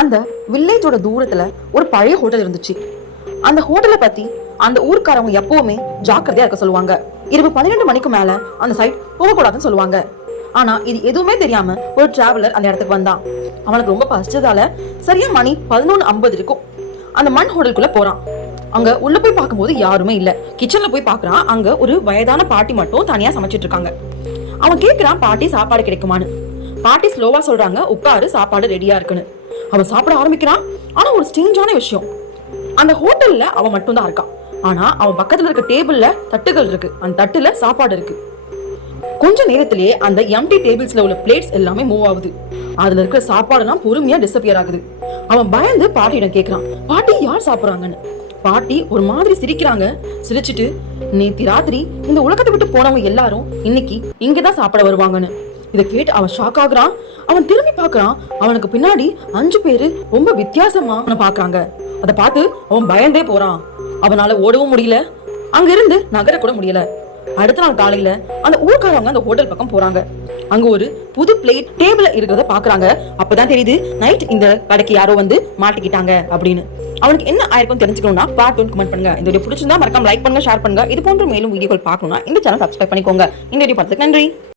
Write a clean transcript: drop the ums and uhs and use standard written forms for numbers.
அந்த வில்லேஜோட தூரத்துல ஒரு பழைய ஹோட்டல் இருந்துச்சு. அந்த ஹோட்டலை பத்தி அந்த ஊர்க்காரவங்க எப்பவுமே ஜாக்கிரதையா இருக்க சொல்லுவாங்க. இரவு 12 மணிக்கு மேல அந்த சைட் போகக்கூடாதுன்னு சொல்லுவாங்க. ஆனா இது எதுவுமே தெரியாம ஒரு டிராவலர் அந்த இடத்துக்கு வந்தான். அவனுக்கு ரொம்ப பசிச்சதால சரியா மணி 11:50 இருக்கும். அந்த மண் ஹோட்டலுக்குள்ள போறான். அங்க உள்ள போய் பார்க்கும்போது யாருமே இல்ல. கிச்சன்ல போய் பாக்குறான். அங்க ஒரு வயதான பாட்டி மட்டும் தனியா சமைச்சிட்டு இருக்காங்க. அவன் கேக்குறான், பாட்டி சாப்பாடு கிடைக்குமான்னு. பாட்டி ஸ்லோவா சொல்றாங்க, உட்காரு, சாப்பாடு ரெடியா இருக்குன்னு. அவன் சாப்பிட ஆரம்பிக்கிறான். ஆனா ஒரு ஸ்ட்ரேஞ்சான விஷயம், அந்த ஹோட்டல்ல அவன் மட்டும் தான் இருக்கான். ஆனா அவன் பக்கத்துல இருக்க டேபிள்ல தட்டுகள் இருக்கு. அந்த தட்டுல சாப்பாடு இருக்கு. கொஞ்ச நேரத்திலேயே அந்த எம்டி டேபிள்ஸ்ல உள்ள பிளேட்ஸ் எல்லாமே மூவ் ஆகுது. அதுல இருக்கிற சாப்பாடுலாம் பொறுமையா டிஸப்பியர் ஆகுது. அவன் பயந்து பாட்டியிடம் கேக்குறான், பாட்டி யார் சாப்பிடுறாங்கன்னு. பாட்டி ஒரு மாதிரி சிரிக்கிறாங்க. சிரிச்சிட்டு, நேத்தி ராத்திரி இந்த உலகத்தை விட்டு போனவங்க எல்லாரும் இன்னைக்கு இங்கதான் சாப்பிட வருவாங்கன்னு. இதை கேட்டு அவன் ஷாக் ஆகுறான். அவன் திரும்பி பாக்குறான். அவனுக்கு பின்னாடி 5 பேரு ரொம்ப வித்தியாசமா பாக்குறாங்க. அதை பார்த்து அவன் பயந்தே போறான். அவனால ஓடவும் முடியல, அங்க இருந்து நகர கூட முடியல. அடுத்த நாள் காலையில அந்த ஊர்க்காரவங்க அந்த ஹோட்டல் பக்கம் போறாங்க. அங்க ஒரு புது பிளேட் டேபிள்ல இருக்கிறத பாக்குறாங்க. அப்பதான் தெரியுது, நைட் இந்த கடைக்கு யாரோ வந்து மாட்டிக்கிட்டாங்க அப்படின்னு. அவனுக்கு என்ன ஆயிருக்கும் தெரிஞ்சுக்கணும்னா பார்ட் 1 கமெண்ட் பண்ணுங்க. இந்த வீடியோ பிடிச்சிருந்தா மறக்காம லைக் பண்ணுங்க, ஷேர் பண்ணுங்க. இது போன்ற மேலும் வீடியோக்கள் பார்க்கணும்னா இந்த சேனல் சப்ஸ்கிரைப் பண்ணிக்கோங்க. இந்த வீடியோ பார்த்ததுக்கு நன்றி.